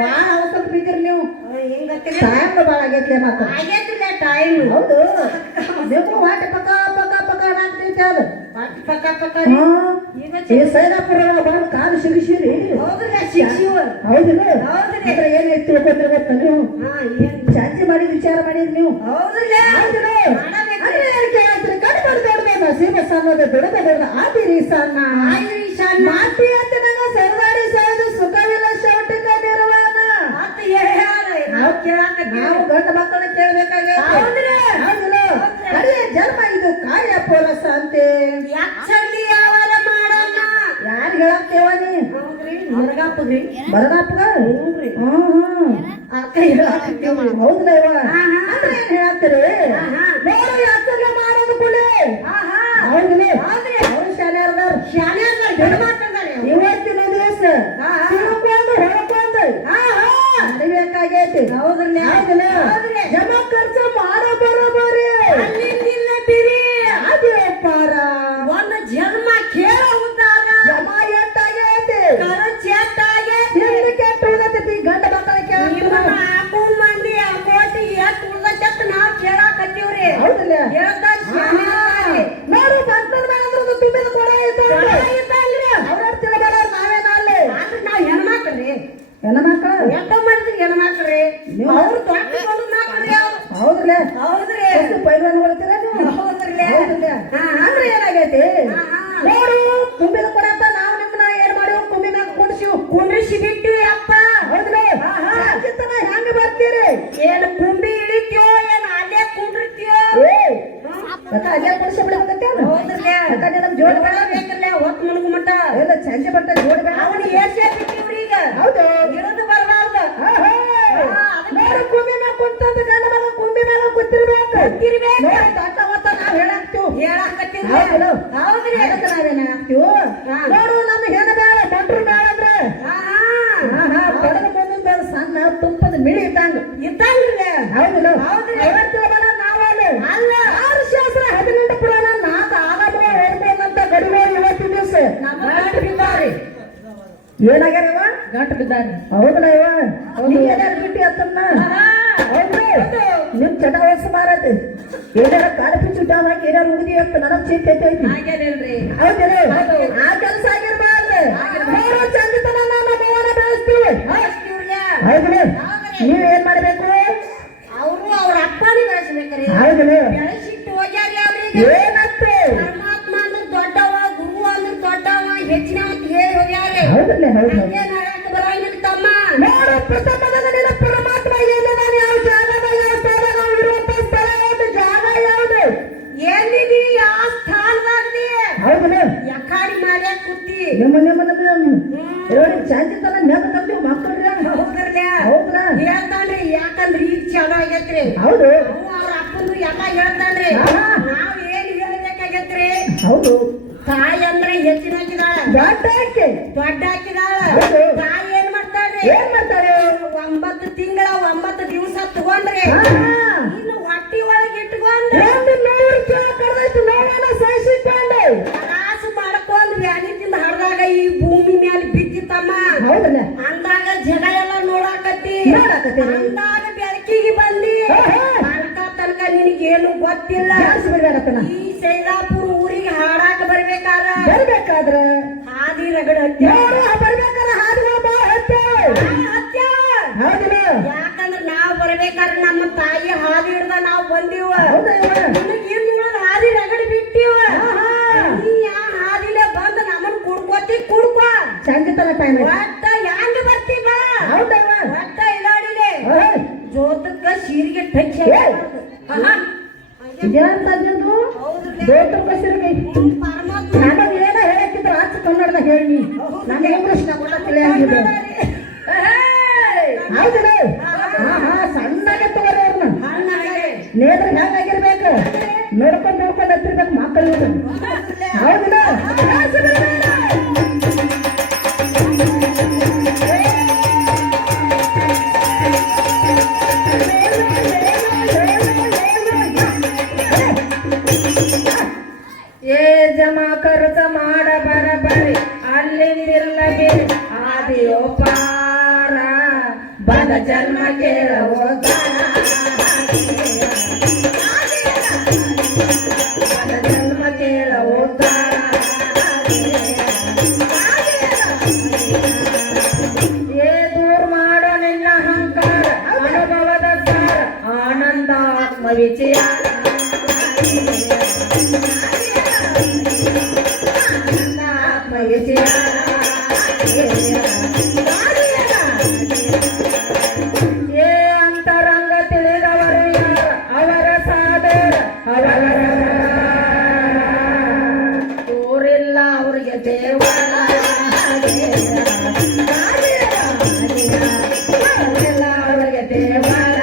ಬಾಳ ಅವಸರ ಬಿದ್ದಿರಿ ನೀವು ಟೈಮ್ ಬಾಳ ಆಗೈತಿ ಮತ್ತ ಹೌದು ನೀವು ವಾಟ ಪಕ್ಕ ಪಕ್ಕ ಪಕ್ಕ ಹಾಕ್ತೈತಿ ಅದು ಈ ಸೈದಾಪುರ ಬಂದು ಕಾಲು ಸಿಗಿಸಿರಿ ಹೌದಿಲ್ಲ ಏನ್ ತಿಳ್ಕೊತಿರ್ ಗೊತ್ತ ನೀವು ಚಾಚಿ ಮಾಡಿದ್ ವಿಚಾರ ಮಾಡಿದ್ ನೀವು ಸೀಮೆ ಸಣ್ಣದ ದೊಡ್ಡದ ದೊಡ್ಡ ಆದಿರಿ ಸಣ್ಣ ಮಾತಿ ಅಂತ ನನ್ನ ಸರ್ದಾರಿ ಸಾಯದು ಸುಖವಿಲ್ಲ ಶೌಟಿಕ ನಿರ್ವಾಣ ನಾವು ಗಂಡ ಮಕ್ಕಳ ಕೇಳ್ಬೇಕಾಗಿಲ್ಲ ಅದೇ ಜನ್ಮ ಇದು ಕಾರ್ಯ ಪೋಲಸ ಅಂತೆ ಯಾರು ಹೇಳಾಕ್ತೇವ ನೀ ಬರಗಾಪಗ್ರಿ ಬರಗಾಪಗ ಅಕ್ಕ ಹೇಳಾಕ್ತೇವ ಹೌದಲ್ಲ ಅಂದ್ರೆ ಏನ್ ಹೇಳಾಕ್ತಿರಿ ನೋಡು ಯಾಕಲ್ಲ ಮಾಡೋದು ಕುಳಿ ಹೌದಿಲ್ಲ ಅವ್ರು ಶಾಲೆ ಇವತ್ತಿನ ದಿವಸ ತಿಳ್ಕೊಂಡು ಹೊರಕೊಂಡು ನಡಿಬೇಕಾಗೈತಿ ಹೌದ್ರಲ್ಲ ಜಮ ಖರ್ಚು ಮಾಡೋ ಬರೋಬರಿ ಅದೇ ಪಾರ ಒಂದು ಜನ್ಮ ಕೇಳ ಉದ್ದಾರ ಜಮ ಎಟ್ಟಾಗೈತಿ ಖರ್ಚು ಎಟ್ಟಾಗೈತಿ ಕೆಟ್ಟ ಉಳ್ದೈತಿ ಗಂಡ ಮಕ್ಕಳ ಕೇಳ ಹಾಕು ಮಂದಿ ಕೋಟಿ ಎಟ್ಟು ಉಳ್ದೈತಿ ನಾವು ಕೇಳಾಕತ್ತೀವ್ರಿ ಹೌದಲ್ಲ ನೋಡು ಭಕ್ತನ ಮೇಲಂದ್ರೆ ತುಂಬಿದ ಕೊಡ ಇದ್ದಂಗ್ರಿ ಅವ್ರ ತಿಳ್ಬೇಡ ನಾವೇನಲ್ಲಿ ಆದ್ರೆ ನಾವ್ ಹೆಣ್ಮಕ್ಳ್ರಿ ಹೆಣ್ಮಕ್ಳು ಎಷ್ಟ ಮಾಡಿದ್ರಿ ಹೆಣ್ಮಕ್ಳ್ರಿ ಅವ್ರು ತೊಟ್ಟಿಕೊಂಡು ಮಕ್ಳ್ರಿ ಹೌದ್ರಲ್ಲ ಹೌದ್ರಿ ಪೈಲ್ವಾನ್ ಹೊಡ್ತೀರ ನೀವು ಹೌದ್ರಲ್ಲ ಅಂದ್ರೆ ಏನಾಗೈತಿ ನೋಡು ತುಂಬಿದ ಕೊಡ ಅಂತ ನಾವು ನಿಮ್ಮನ್ನ ಏನ್ ಮಾಡಿವ್ ಕುಂಬಿ ಮ್ಯಾಗ ಕುಂಡ್ರಿಸಿ ಬಿಟ್ಟಿವಿ ಅಪ್ಪ ಹೌದ್ರಿ ಹೆಂಗ ಬರ್ತೀರಿ ಏನ್ ಕುಂಬಿ ಇಳಿತೀಯೋ ಏನ್ ಅಲ್ಲೇ ಕುಂಡ್ರಿತೀಯೋ ಅಲ್ಲೇ ಕುಡಿಸಿ ಬಿಡಬೇಕಂತ ಜೋಡ್ ಬೇಡಬೇಕಲ್ಲ ಹೊತ್ತು ಮುಳುಗು ಮಟ್ಟ ಎಲ್ಲ ಸಂಜೆ ಬಟ್ಟ ಜೋಡ್ ಬೇಡ ಅವನು ಏರ್ಸೇ ಬಿಟ್ಟಿವ್ರಿ ಈಗ ಹೌದು ಇಳಿದು ಬರಬಾರ್ದು ನೋಡು ಕುಂಬಿ ಮ್ಯಾಗ ಕುಂತಂತ ಗಂಡ ಮಗ ಕುಂಬಿ ಮ್ಯಾಗ ಕೂತಿರ್ಬೇಕು ತಕ್ಕ ಹೊತ್ತ ನಾವ್ ಹೇಳಾಕ್ತೀವಿ ಹೌದ್ರಿ ಅದಕ್ಕೆ ನಾವೇನ ಹಾಕ್ತೀವಿ ನೋಡು ನಮ್ಮ ಹೆಣ್ಣು ಬೇಡ ಬಂಟ್ರು ಬೇಡ ಅಂದ್ರೆ ಬಡದ ಬಂದ ಬೇಡ ಸಣ್ಣ ತುಂಬದ ಮಿಳಿ ಇದ್ದಂಗ್ರಿ ಹೌದಿಲ್ಲ ಹೌದ್ರಿ ನಾವಲ್ಲಿ ಅಲ್ಲ 6 ಶಾಸ್ತ್ರ 18 ಪುರಾಣ 4 ಆಗಮ ಹೇಳ್ಕೊಂಡಂತ ಗಡಿಗೆ ಇವತ್ತಿನ ದಿವಸ ಗಂಟು ಬಿದ್ದಾರಿ ಏನಾಗ್ಯಾರವ ಗಂಟು ಬಿದ್ದಾರಿ ಹೌದಲ್ಲ ಇವ ಏನಾರು ಬಿಟ್ಟಿ ಅತ್ತನ್ನ ಹೌದ್ರಿ ನಿಮ್ ಚಟ ವಯಸ್ಸು ಮಾರತಿ ಏನಾರ ಕಾಲಪಿ ಚುಟ್ಟ ಹಾಕಿ ಏನಾರು ಮುಗಿದಿ ಅಂತ ನನಗ್ ಚಿಂತೆ ಐತಿ ಹೌದಿಲ್ಲ ಆ ಕೆಲಸ ಆಗಿರ್ಬಾರ್ದು ನೋಡು ಚಂದಿತನ ನಮ್ಮ ಮಗನ ಬೆಳೆಸ್ತೀವಿ ಹೌದ್ರಿ ನೀವ್ ಏನ್ ಮಾಡ್ಬೇಕು ಅವರು ಅವ್ರ ಅಪ್ಪನೇ ಬೆಳೆಸ್ಬೇಕ್ರಿ ಹೌದಿಲ್ಲ ಬೆಳೆಸಿಟ್ಟು ಹೋಗ್ಯಾರಿ ಅವ್ರಿಗೆ ಏನಂತೆ ಪರಮಾತ್ಮ ಅಂದ್ರೆ ದೊಡ್ಡವ ಗುರು ಅಂದ್ರೆ ದೊಡ್ಡವ ಹೆಚ್ಚಿನ ಅಂತ ಹೇಳಿ ಹೋಗ್ಯಾರಿ ಹೌದಿಲ್ಲ ಹೌದು ಬರಂಗಿಲ್ಲ ತಮ್ಮ ನೋಡು ಪ್ರಥಮದಲ್ಲಿ ಪರಮಾತ್ಮ ಏನಿದಾನೆ ಯಾವ ಜಾಗದ ಯಾವ ಸ್ಥಳದಾಗ ಇರುವಂತ ಸ್ಥಳ ಯಾವ್ದು ಜಾಗ ಯಾವ್ದು ಏನಿದಿ ಯಾವ ಸ್ಥಾನದಾಗ್ದಿ ಹೌದಿಲ್ಲ ಯಕಾಡಿ ಮಾರ್ಯಾಗ ಕೂತಿ ನೋಡಿ ಚಾಂಚಿತನ ನೆಗ ತಂದಿ ಮಕ್ಕಳು ಹೌದ್ರಲ್ಲ ಹೌದ್ರ ಹೇಳ್ತಾನ್ರಿ ಯಾಕಂದ್ರೆ ಈಗ ಚಲೋ ಆಗೈತ್ರಿ ಹೌದು ಅವ್ರ ಅಪ್ಪಂದು ಎಲ್ಲ ಹೇಳ್ತಾನ್ರಿ ನಾವ್ ಏನ್ ಹೇಳ್ಬೇಕಾಗೈತ್ರಿ ಹೌದು ತಾಯಿ ಅಂದ್ರೆ ಹೆಚ್ಚಿನ ಹಾಕಿದಾಳ ದೊಡ್ಡ ಹಾಕಿದಾಳ ತಾಯಿ ಏನ್ ಮಾಡ್ತಾಳ್ರಿ 9 ತಿಂಗಳ 9 ದಿವಸ ತಗೊಂಡ್ರಿ ಇನ್ನು ಹೊಟ್ಟಿ ಒಳಗೆ ಇಟ್ಕೊಂಡ್ರೆ ಕಲಾಸು ಮಾಡ್ಕೊಂಡ್ ವ್ಯಾನಿದಿಂದ ಹರಿದಾಗ ಈ ಭೂಮಿ ಮೇಲೆ ಬಿದ್ದಿತ್ತಮ್ಮ ಅಂದಾಗ ಜಗ ಎಲ್ಲ ನೋಡಾಕತ್ತಿ ಅಂದಾಗ ಬೆಳಕಿಗೆ ಬಂದಿ ತನಕ ನಿನಗೇನು ಗೊತ್ತಿಲ್ಲ ಈ ಸೈದಾಪುರ ಊರಿಗೆ ಹಾಡಾಕ ಬರ್ಬೇಕಾದ್ರ ಹಾದಿ ರಗಡ ಬರ್ಬೇಕಾದ್ರೆ ಹಾದಿಗಳು ಬಾಳ ಹತ್ಯ ಯಾಕಂದ್ರ ನಾವ್ ಬರ್ಬೇಕಾದ್ರೆ ನಮ್ಮ ತಾಯಿ ಹಾದಿ ಹಿಡ್ದ ನಾವ್ ಬಂದೀವ ನಿನಗೇನು ಹಾದಿ ರಗಡ ಬಿಟ್ಟಿವ ನೀ ಯಾ ಹಾದಿಲೆ ಬಂದ ನಮ್ಮನ್ ಕುಡ್ಕೋ ಚಂದಿತನ ಟೈಮ್ ಒಟ್ಟ ಯಾಂಗ ಬರ್ತೀವ ಒಟ್ಟ ಇಲ್ಲಾಡಿಲೆ ಜೋತಕ್ಕ ಸೀರಿಗೆ ಟಚ್ ನನಗೆ ಏನೋ ಹೇಳಕ್ಕಿದ್ರೆ ಆಚ ಕನ್ನಡದಾಗ ಹೇಳಿ ನಾನು ಇಂಗ್ಲಿಷ್ ಗೊತ್ತಿಲ್ಲ ಹೌದಿಲ್ಲ ಸಣ್ಣಗೆ ತಗೋರಿ ಅವ್ರನ್ನ ನೇತ್ರ ಹೆಂಗಾಗಿರ್ಬೇಕು ನೋಡ್ಕೊಂಡು ಹತ್ತಿರ್ಬೇಕು ಮಕ್ಕಳು ಹೌದಿಲ್ಲ ಜಮಾ ಖರ್ಚ ಮಾಡ ಬರಬರಿ ಅಲ್ಲಿಂದಿರಲಗೆ ಆದಿಯೋಪ ಬಂದ ಜನ್ಮ ಕೇಳವೋ ಬಂದ ಜನ್ಮ ಕೇಳವೋ ಏ ದೂರ ಮಾಡೋ ನಿನ್ನ ಅಹಂಕಾರ ಅನುಭವದ ಸಾರ ಆನಂದ ಆತ್ಮ ವಿಚಾರ ಆತ್ಮ ವಿಚಾರ ಏ ಅಂತರಂಗ ತಿಳಿದವರು ಯಾರ ಅವರ ಸಾಧೋರ ಅವರ ಊರಿಲ್ಲ ಅವರಿಗೆ ದೇವರ ಊರಿಲ್ಲ ಅವರಿಗೆ ದೇವರ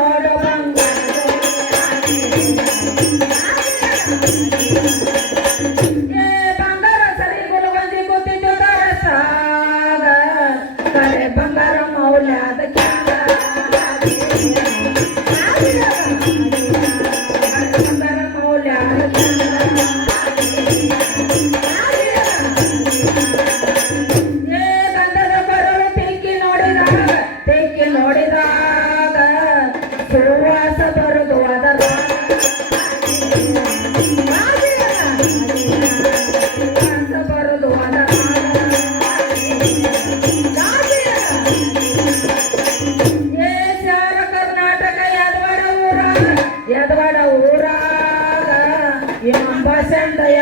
ಹೊರ ಬಂದು ಯದವಾಡ ಊರಾಗ ಎಂಬ ಸಂದಯ